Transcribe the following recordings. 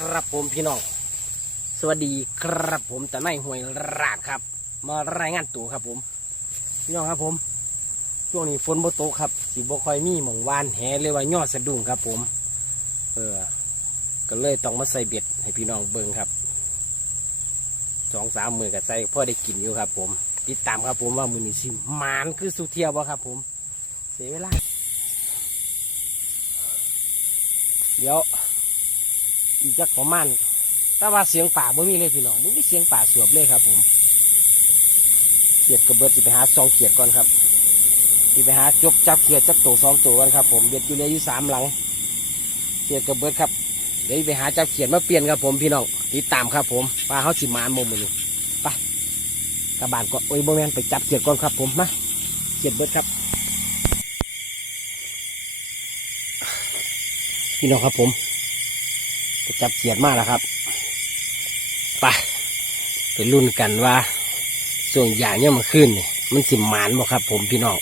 ครับผมพี่น้อง สวัสดีครับผมแต่ในห่วยรากครับ มารายงานตัวครับผม พี่น้องครับผม ช่วงนี้ฝนโบ่ตกครับ สีบ่ค่อยมีหมองวานแหเลยว่ายอดสะดุ้งครับผม เออ ก็เลยต้องมาใส่เบ็ดให้พี่น้องเบิ่งครับ สองสามมือกับใส่พ่อได้กินอยู่ครับ ผม ติดตามครับผมว่ามือนี้สิหมานคือสุเทียวบ่ครับ ผม เสียเวลา เดี๋ยว อีกจักประมาณถ้าว่าเสียงป่าบ่มีเลยพี่น้องมันม่เสียงป่าสวบเลยครับ ผมเขียดกระเบิดสิไปหาซองเขียดก่อนครับสิไปหาจกจับเขียดจับตัวสองตัวกันครับ ผมเบ็ดอยู่เลยอยู่สามหลังเขียดกระเบิดครับเดี๋ยวไปหาจับเขียดมาเปลี่ยนครับผมพี่น้องติดตามครับ ผมปลาเขาสิมานมุมมือนี้ไปกระบาดก็โอ้ยโบแมนไปจับเขียดก่อนครับ ผมมาเขียดเบิดครับพี่น้องครับผม จับเขียดมากแล้วครับไปไปรุ่นกันว่าส่วนอย่างเนี่ยมาขึ้นนี่มันสิหมานบ่ครับ ผมพี่น้อง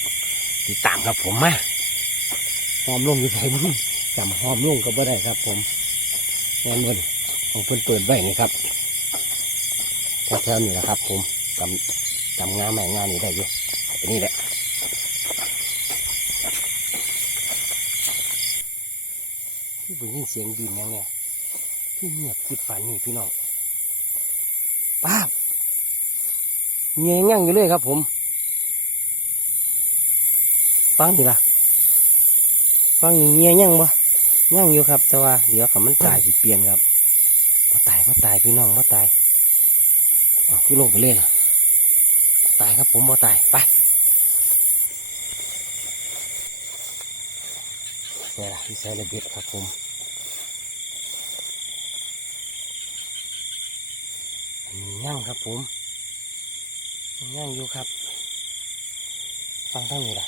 ติดตามครับผมมาหอมลงอยู่ไสมึงจำหอมลงก็บ่ได้ครับ ผมแง่นบนของเพิ่นเปิดไว้นี่ครับแถวๆนี่แหละครับ ผมจำจำงานแม่งานนี้ได้อยู่อันนี้แหละที่บุญยินเสียงดินยังเนี่ย เงียบคิดฝันนี่พี่น้องป้าบเงี้ยยั่งอยู่เลยครับ ผมฟังนี่ล่ะฟังนี่เงี้ยยั่งบ่ยั่งอยู่ครับ แต่ว่าเดี๋ยวเขามันตายสิเปลี่ยนครับพอตายพอตายพี่น้องพอตายอ๋อคือลงไปเล่นล่ะบ่ตายครับผมพอตายไปนี่ล่ะที่ใส่ระเบิดครับผม นั่งครับผมย่างอยู่ครับ ฟังทั้งนี้ล่ะ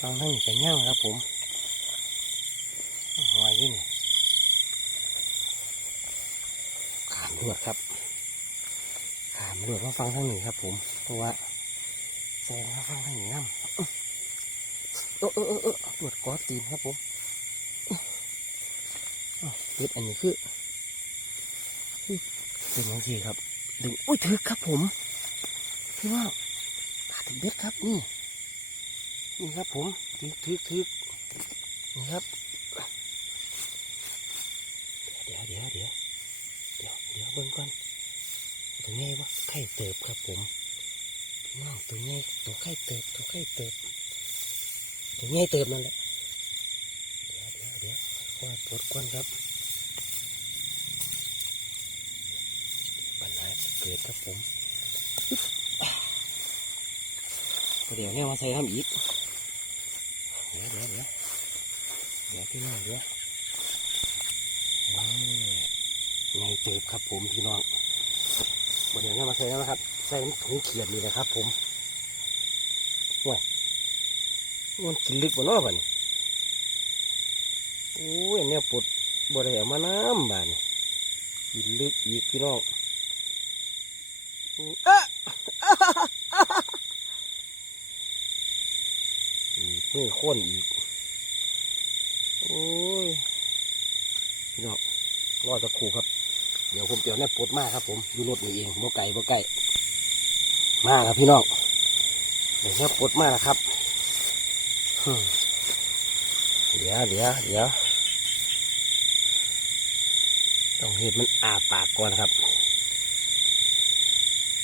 ฟังทั้งนี้ก็ย่างครับผมหอยยี่นี่ขามลวดครับ ขามลวดมาฟังทั้งนี้ครับ ผม เพราะว่าแซงมาฟังทั้งนี้น้ำเออเออเออเออลวดกอตีนครับผมอ้าวลวดอันนี้คือ คือเป็นยังไงครับ ดึงอุ้ยถึกครับผมพี่ว่าปลาถึงเบ็ดครับนี่นี่ครับผมทึกทึกทึกนี่ครับ เดี๋ยวเดี๋ยวเดี๋ยวเดี๋ยวเดี๋ยวเบิ่งก่อนตัวนี้ว่าไข่เติบครับผมพี่น้องตัวนี้ตัวไข่เติบตัวไข่เติบตัวนี้เติบนั่นแหละเดี๋ยวเดี๋ยวเดี๋ยวคอยปวดก้นครับปัญหา เกิดครับผมเดี๋ยวเนี่ยมาใส่น้ำอีกเดี๋ยวเดี๋ยวเดี๋ยวเดี๋ยวพี่น้องเดี๋ยวไงเติบครับผมพี่น้องเดี๋ยวเนี่ยมาใส่แล้วนะครับใส่ถุงเขียดนี่นะครับ ผมว้ยมันกินลึกกว่าน้อบ่นี่โอ้ยเนี่ยปวดบ่ได้เอามาน้ำบ้านกินลึกอีกพี่น้อง เอ๊ะอีกมือข้นอีก โอ้ยพี่น้องรอสักครู่ครับ เดี๋ยวผมเดี๋ยวแน่ปวดมากครับผมอยู่รถนี่เองโมไก่โมไก่มาครับพี่น้องเดี๋ยวแน่ปวดมากนะครับเดี๋ยวเดี๋ยวเดี๋ยวต้องเห็ดมันอาปากก่อนครับ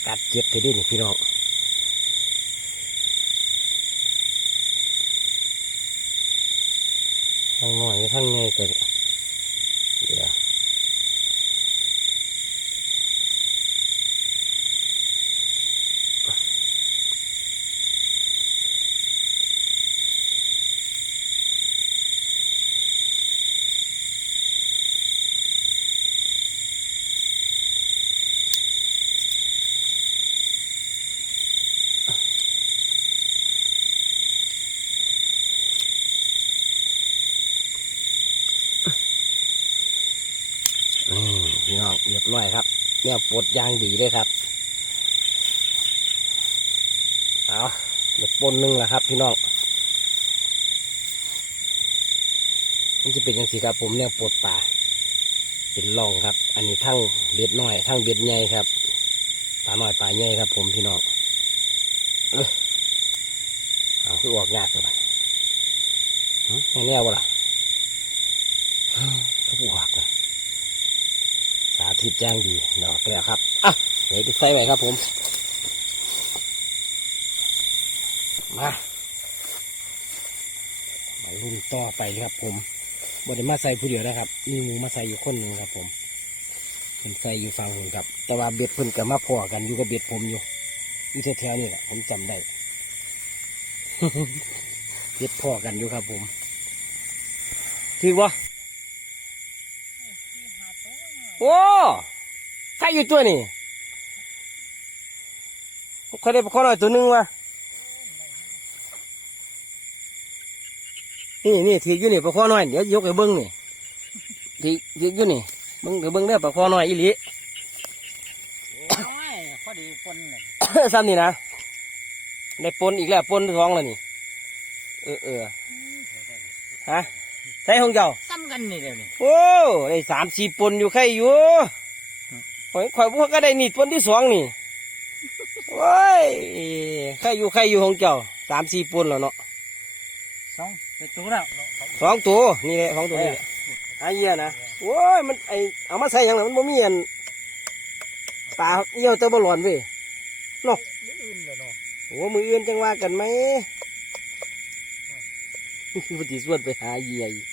กัดเจ็บทีดินพี่น้องข้างหน่อยข้างในก็เดี๋ยวนี่ พี่น้อยครับเนี่ยปลดยางดีเลยครับเอาเด็กปนหนึ่งแหละครับ พี่น้องมันจะเป็นยังสีครับ ผมเนี่ยปลดป่าเป็นร่องครับ อันนี้ทั้งเบ็ดน้อยทั้งเบ็ดใหญ่ครับปลาน้อยปลาใหญ่ครับ ผมพี่น้องเออาคือออกยากเลยบัดหึแน่แน่วะล่ะฮึเขาปวกเลย จิตย่างดีดอกแล้วครับอะเดี๋ยวใส่ไว้ครับผม มาไปรุ่นต่อไปครับ ผมบไดมาใส่ผู้เดียวนะครับมีหมูมาใส่อยู่คนหนึ่งครับ ผมเพิ่นใส่อยู่ฝั่งผมครับ แต่ว่าเบ็ดเพิ่นกับมาพอกันอยู่กับเบ็ดผมอยู่อยู่แถวๆนี่แหละผมจำได้เบ็ดพอกันอยู่ครับ ผมถือวะโอ้ใครอยู่ตัวนี่ใครได้ปลาข้อหน่อยตัวหนึงวะนี่นี่ถืออยู่นี่ปลาคอน้อยเดี๋ยวยกให้เบิ้งนี่ถือถืออยู่นี่เบิ้งให้เบิ้งได้อปลาคอน้อยอีหลีโอ้ยพอดีคนน่ะซ้ำนี่นะได้ปนอีกแล้วปนท้องแล้วนี่ เออเออฮะใส่ของเจ้าซ้ำกั นนี่เดี๋ยวนี้โอ้ได้สามสี่ปนอยู่ใครอยู่ข่อยข่อยพวกก็ได้นี่ปนที่สองนี่โอ้ยใครอยู่ใครอยู่ของเจ้าสามสี่ปนแล้วเนาะสองไปตัวแล้วสองตัวนี่แหละสองตัวนี่แหละหาเหยี่ยนะโอ้ยมันไอเอามาใส่หยังไงมันบ่มีอันปลาเยี่ยวเตัวบอลอนเว้ยอื่นเลยเนาะโอ้มืออื่นจังว่ากันไหมปฏิสวดไปหาเหยี่ยอีก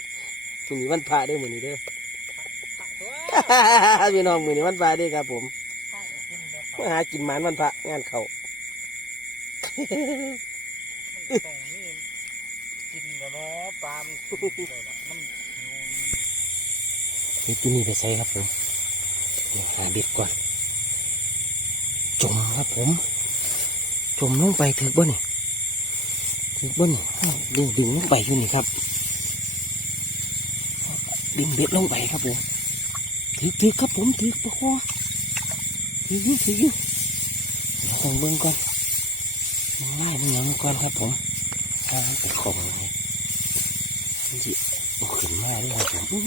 มือนี้วันพระเด้อมือนี้เด้อพี่น้องมือนี้วันพระเด้อครับ ผมมาหากินหมานวันพระงานเขาตรงนี้กินแล้วเนาะปลามันเลยล่ะมันเบ็ดที่นี่ไปใส่ครับผมเดี๋ยวหาเบ็ดก่อน จมครับผม จมลงไปถือบ่นี่ถือบ่นี่อ้าวดึงดึงลงไปอยู่นี่ครับ ดึงเบ็ดลงไปครับผมถือถือครับผมถือปะคอถือยู่ถือยู่เดี๋ยวต้องเบิ่งก่อนมึงไล่มึงยังก่อนครับผมถ้ามันไปของเลยมันจิเอาขึ้นมาด้วยครับผม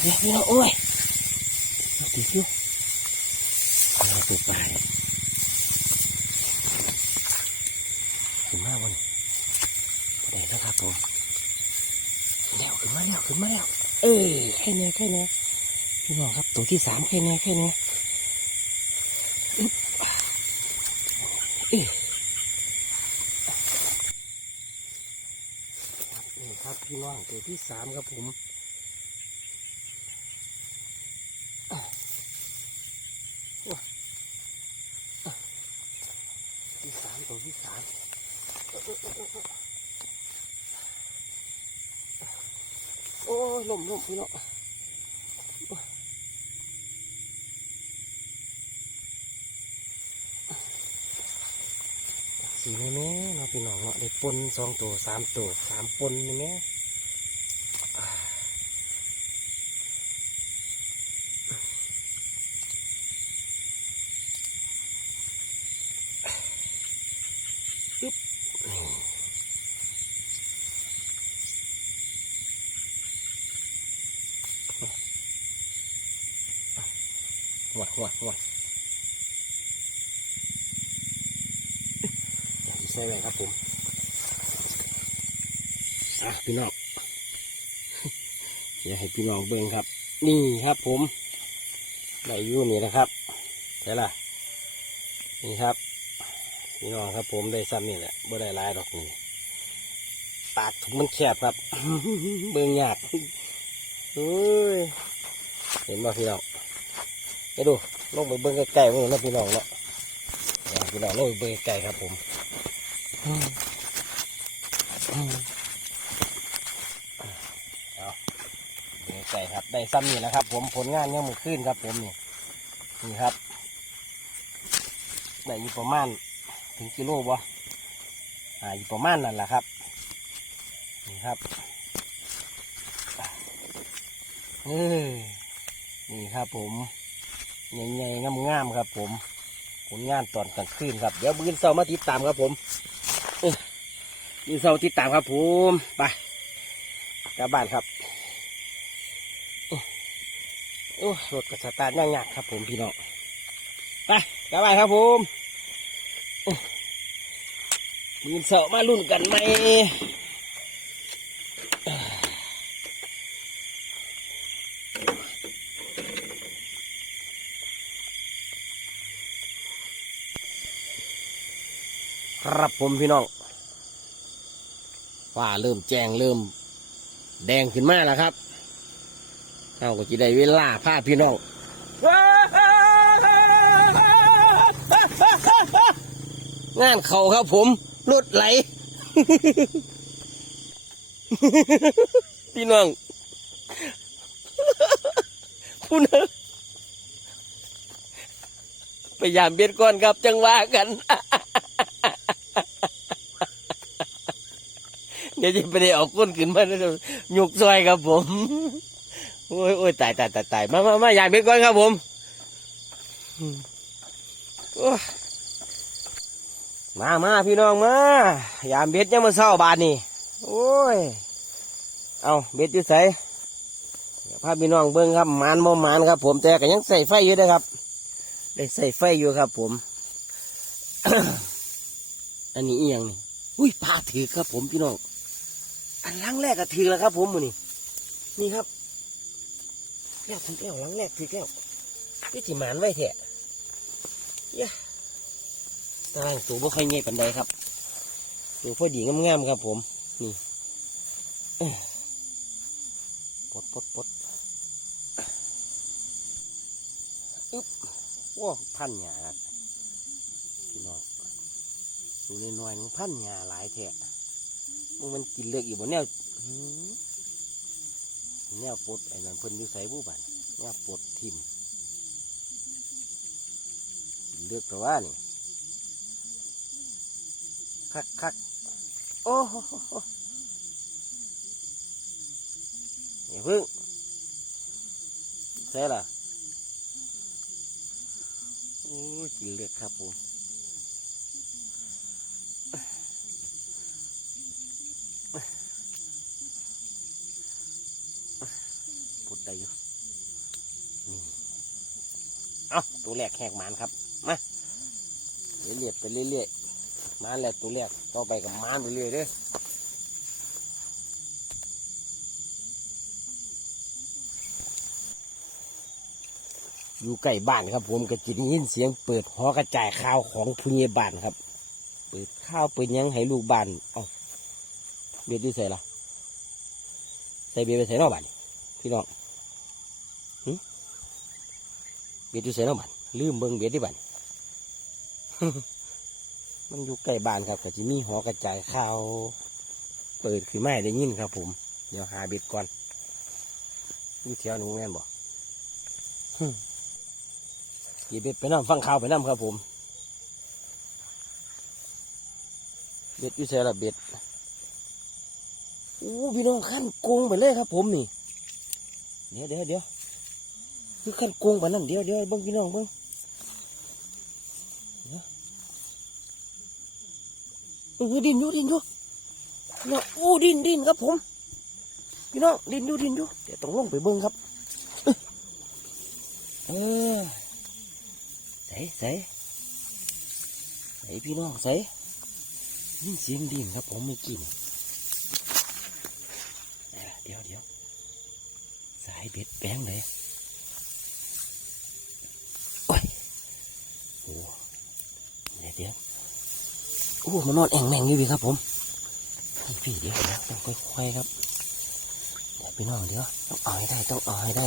เดี๋ยวเดี๋ยวเดี๋ยวโอ้ยติดอยู่เอาไปไปขึ้นมาบนได้แล้วครับผมเร็ว ขึ้นมาเร็วขึ้นมาแล้ว เอ้ยแค่เนี้ยแค่เนี้ยพี่น้องครับตัวที่สามแค่เนี้ยแค่เนี้ยอึ๊บเอ้ยครับนี่ครับพี่น้องตัวที่สามครับผม ที่สามตัวที่สาม โอ้ยลมลมพี่เนาะสีแม่แม่เนาะพี่น้องเนาะได้ปนสองตัวสามตัวสามปนนี่แม่อ่านี่หัวหัวหัว เดี๋ยวครับผมอะพี่น้องอย่าให้พี่น้องเบิ่งครับ นี่ครับผมได้อยู่นี่นะครับใช่ล่ะ นี่ครับ พี่น้องครับผมได้ซ้ำนี่แหละบ่ได้ลายดอกนี่ปากถุงมันแคบครับ เบิ่งยากเฮ้ยเห็นบ่พี่น้องไปดูลงไปเบิ่งใกล้ๆมันนะพี่น้องเนาะเดี๋ยวพี่น้องลงไปเบิ่งใกล้ครับผม ใกล้ครับ ได้ซ้ำนี่แหละครับ ผมผลงานยังมือขึ้นครับ ผมนี่นี่ครับได้อยู่ประมาณถึงกิโลบ่อ่าอยู่ประมาณนั่นแหละครับนี่ครับเออนี่ครับ ผมใหญ่ๆงามๆครับ ผมผลงานตอนกลางคืนครับ เดี๋ยวบืนเสามาติดตามครับผม มีเสาร์ติดตามครับผมไปกลับบ้านครับโอ้โอ้รถกระสตาร์ทยากๆครับผมพี่น้องไปกลับบ้านครับผมมีเสามาลุ่นกันไหม ผมพี่น้องว่าเริ่มแจ้งเริ่ม แดงขึ้นมาแล้วครับเอาก็จะได้เวลาพาพี่น้องงานเขาครับผมรถไหล พี่น้องคุณเอ้ยพยายามเบียดก่อนครับจังว่ากัน เดี๋ยวจะไปได้เออกก้นขึ้นมาแล้วหยุกซอยครับผม โอ้ยโอ้ยตายตายตายตายมามามาอย่างเบ็ดก่อนครับผมมามาพี่น้องมายามเบ็ดยังมาเศร้าบานนี่โอ้ย เอาเบ็ดอยู่ใส่พาพี่น้องเบิ้งครับมานมอมานครับ ผมแต่ก็ยังใส่ไฟอยู่นะครับ ได้ใส่ไฟอยู่ครับ ผม อันนี้เอียงนี่อุ้ยปลาถือครับผมพี่น้อง ลังแรกก็ถือแล้วครับ ผมมือนี่นี่ครับแล้วถือแล้วหลังแรกถือแล้วพี่ติหมานไว้แทะยะตารางตัวบ่ค่อยเงี้ยปันใดครับ ตัวพอดีงามๆครับ ผม นี่ปดปดปดอึ๊บว้าพันหยาครับพี่น้องตัวน้อยๆมันพันหยาหลายแทะ มันกินเลือกอยู่บนแนวแนวปดไอ้นั่นเพิ่นอยู่ใส่ผู้บันแนวปดทิมเลือกแต่ว่านี่คักคักโอ้โหอย่าพึ่งใส่ล่ะโอ้กินเลือกครับผม พูดได้อยู่นี่ เอาตัวแรกแหกหมานครับมาเรื่อยๆไปเรื่อยๆมานแล้วตัวแรกต่อไปกับมานไปเรื่อยเด้ออยู่ใกล้บ้านครับ ผมก็จิได้ยินเสียงเปิดหอกระจายข่าวของผู้ใหญ่บ้านครับ เปิดข้าวเปิดยังให้ลูกบ้านเอาเบียดดีใส่ละใส่เบียดไปใส่นอกบ้านพี่น้อง เบียดอยู่ใส่น้ำมันลืมเบิ่งเบียดที่บ้านมันอยู่ใกล้บ้านครับก็จะมีหอกระจายข่าวเปิดขึ้นมาได้ยินครับผม เดี๋ยวหาเบ็ดก่อนอยู่แถวหนูแม่นบ่หึหยิบเบ็ดไปน้ำฟังข่าวไปน้ำครับผม เบ็ดอยู่ใส่ละเบ็ดอู้พี่น้องขั้นโกงไปเลยครับผมนี่ เดี๋ยวเดี๋ยวเดี๋ยว คือขั้นโกงปานนั้นเดี๋ยวเดี๋ยวเบิ้งพี่น้องเบิ้งเดี๋ยวเออดินอยู่ดินอยู่เนาะอู้ดินดินครับผม พี่น้องดินอยู่ดินอยู่เดี๋ยวต้องลงไปเบิ้งครับเออใส่ใส่ใส่พี่น้องใส่นี่เสียงดินครับผมไม่กินเดี๋ยวเดี๋ยวสายเบ็ดแป้งเลยโอ้ยโอ้ เดี๋ยวเดี๋ยวโอ้มันนอนแอ่งแม่งอยู่พี่ครับผมพี่เดี๋ยวเดี๋ยวต้องค่อยๆครับเดี๋ยวพี่น้องเดี๋ยวต้องเอาให้ได้ต้องเอาให้ได้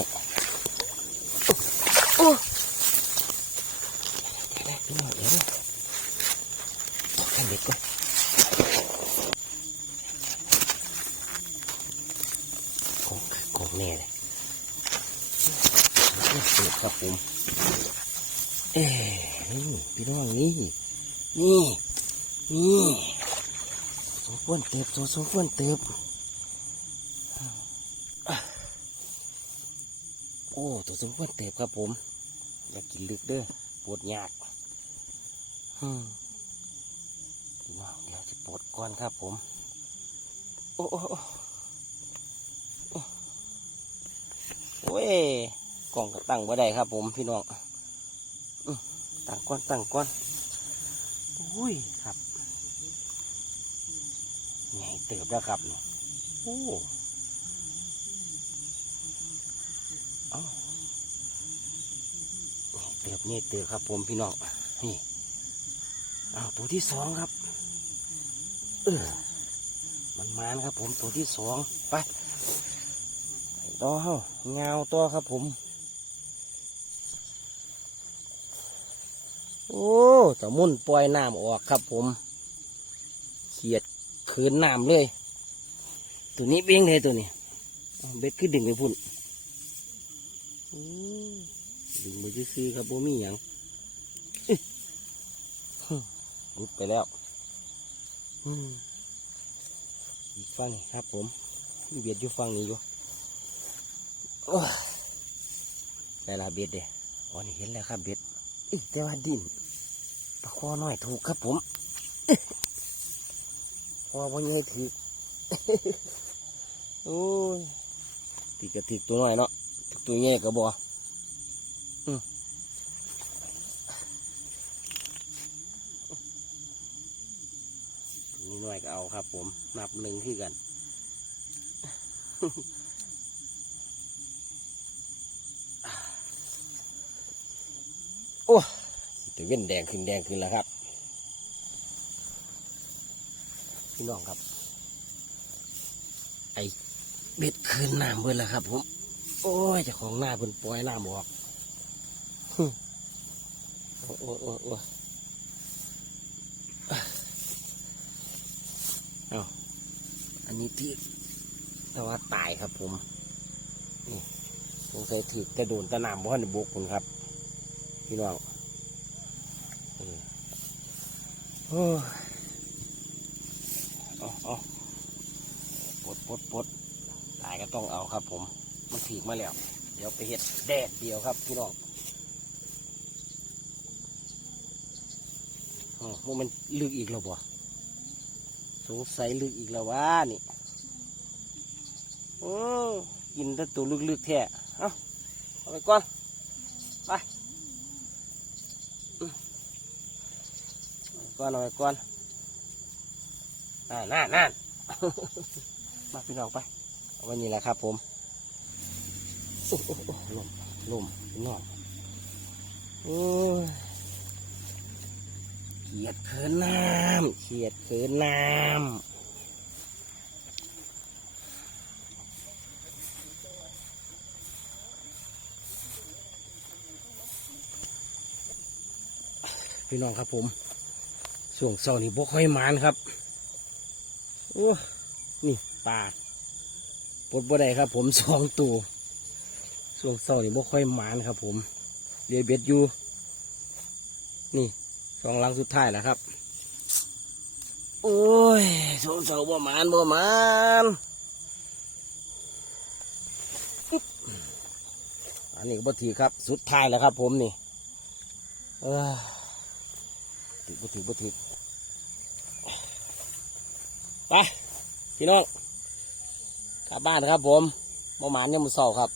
โอ้เดี๋ยวเดี๋ยวพี่น้องเดี๋ยวนะจับแค่เบ็ดก่อนโกงโกงแน่เลยสุดครับผมเอ้ยพี่น้องนี่ นี่นี่สมควรเติบโตสมควรเติบโอ้ตัวสมควรเติบครับผมอยากกินลึกเด้อปวดยากอืมพี่น้องเดี๋ยวจะปวดก่อนครับผม โอ้โอ้โอ้ยกล่องก็ตั้งบ่ได้ครับผมพี่น้องอตั้งก้อนตั้งก้อน อุ้ยครับใหญ่เติบแล้วครับนี่โอ้เอาเติบนี่เติบครับ ผมพี่น้องนี่อ้าวตัวที่สองครับเออมันมานครับ ผมตัวที่สองไปต่อเฮาเงาต่อครับผม โอ้ตะมุ่นปล่อยน้ำออกครับผม เขียดขืนน้ำเลย ตัวนี้เบ้งเลยตัวนี้เบ็ดคือดึงไปพุ่นโอ้ดึงไปซื้อครับบ่มีหยังรุดไปแล้วอืมอีกฝั่งครับผมเบียดอยู่ฝั่งนี้อยู่ได้ละเบ็ดเด้อ๋อนี่เห็นแล้วครับเบ็ด อีแต่ว่าดินปลาคอน้อยถูกครับผมพอวันนี้ถือโอ้ยติดกระติกตัวน้อยเนาะตัวใหญ่กระบออืมตัวนี้น้อยก็เอาครับผม นับหนึ่งที่กัน อ้ตัวเว้นแดงขึ้นแดงขึ้นแล้วครับ พี่น้องครับ ไอเบ็ดขึ้นน้ำเบิ่นแล้วครับผม โอ้ยจ้าของหน้าเพิ่นปล่อยน้ำออกโอ้โอ้โอ้โอ้เอาอันนี้ที่แต่ว่าตายครับผมนี่สงสัยถือกระโดนตะนามบ่ทันได้บกคุณครับ พี่น้องเออ โอ้ยเอาเอาปดปดปดตายก็ต้องเอาครับ ผม มันถีกมาแล้ว เดี๋ยวไปเห็ดแดดเดียวครับ พี่น้องอ๋อมันลึกอีกแล้วบ่สงสัยลึกอีกแล้ววะนี่โอ้กินแต่ตัวลึกๆแท้ เอาเอาไปก่อน ไปอืม เอาไปก่อนเอาไปก่อนน่นนั่นนั่นมาพี่น้องไปเอาวันนี้แหละครับ ผมโอ้โอ้โอ้ลมลมพี่น้องโอ้ยเขียดเขินน้ำเขียดเขินน้ำพี่น้องครับผม ช่วงเสาร์นี่บ่ค่อยมานครับโอ้นี่ปลาปลดบ่ได้ครับ ผมสองตัวช่วงเสาร์นี่บ่ค่อยมานครับ ผมเรียเบ็ดอยู่ นี่สองลังสุดท้ายแล้วครับ โอ้ยช่วงเสาร์บ่มานบ่มานอันนี้ก็บ่ถือครับ สุดท้ายแล้วครับ ผมนี่ เออถือบ่ถือบ่ถือ ไปพี่น้องกลับบ้านครับผมบ่หมานยังมือเสาครับ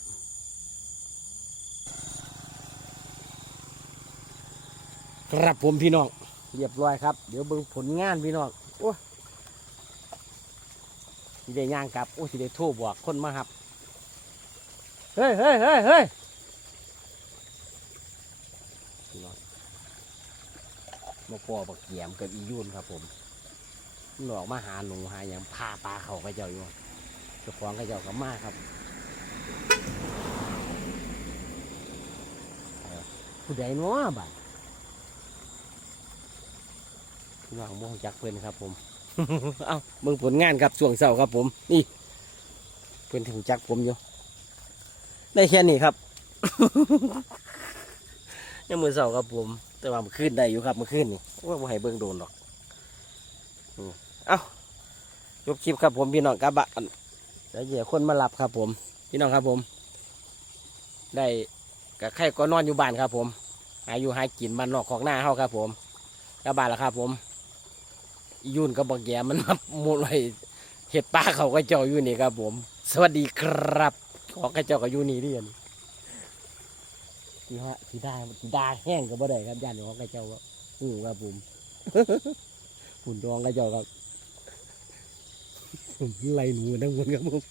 ครับผมพี่น้องเรียบร้อยครับ เดี๋ยวเบิ่งผลงานพี่น้องโอ้สิได้ย่างกลับโอ้สิได้โทรบอกคนมาครับเฮ้ยเฮ้ยเฮ้ยเฮ้ยพี่น้องมาปอบักเกียมกับอียุ่นครับผม มันอกมาหาหนูหาอย่างพาปลาเขากระเจ้าอยู่เจ้าของกระเจ้ากับมากครับผู้ใดนาะบัดพี่น้องมองจักเพื่อนครับ ผม เอาเบิ่งผลงานครับช่วงเสาครับ ผม นี่ เพื่อนถึงจักผมอยู่ได้แค่นี้ครับยังมือเสาครับผม แต่ว่ามันขึ้นได้อยู่ครับมันขึ้นนี่ว่าบ่ให้เบิ่งโดนหรอกอ เอาจบคลิปครับผมพี่น้องกระบะแล้วเดี๋ยวคนมารับครับผม พี่น้องครับผม ได้กับใครก็นอนอยู่บ้านครับผม หาอยู่หากินบ้านนอกของหน้าเฮาครับผมกระบะแล้วครับผม ยุ่นก็บอกแย่มันมาหมดเลยเห็ดปลาเขาก็เจ้าอยู่นี่ครับผม สวัสดีครับ ขอกระเจ้าก็อยู่นี่เรียนสีฮะสีดาสีดาแห้งก็บ่ได้ครับย่านของกระเจ้าครับหูครับผมหุ่นรองกระเจ้าครับ ผมไล่หนูนั่งบนครับผม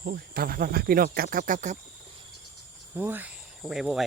โอ้ยไปไปไปไปพี่น้องกลับกลับกลับกลับโอ้ยไหวบ่ไหว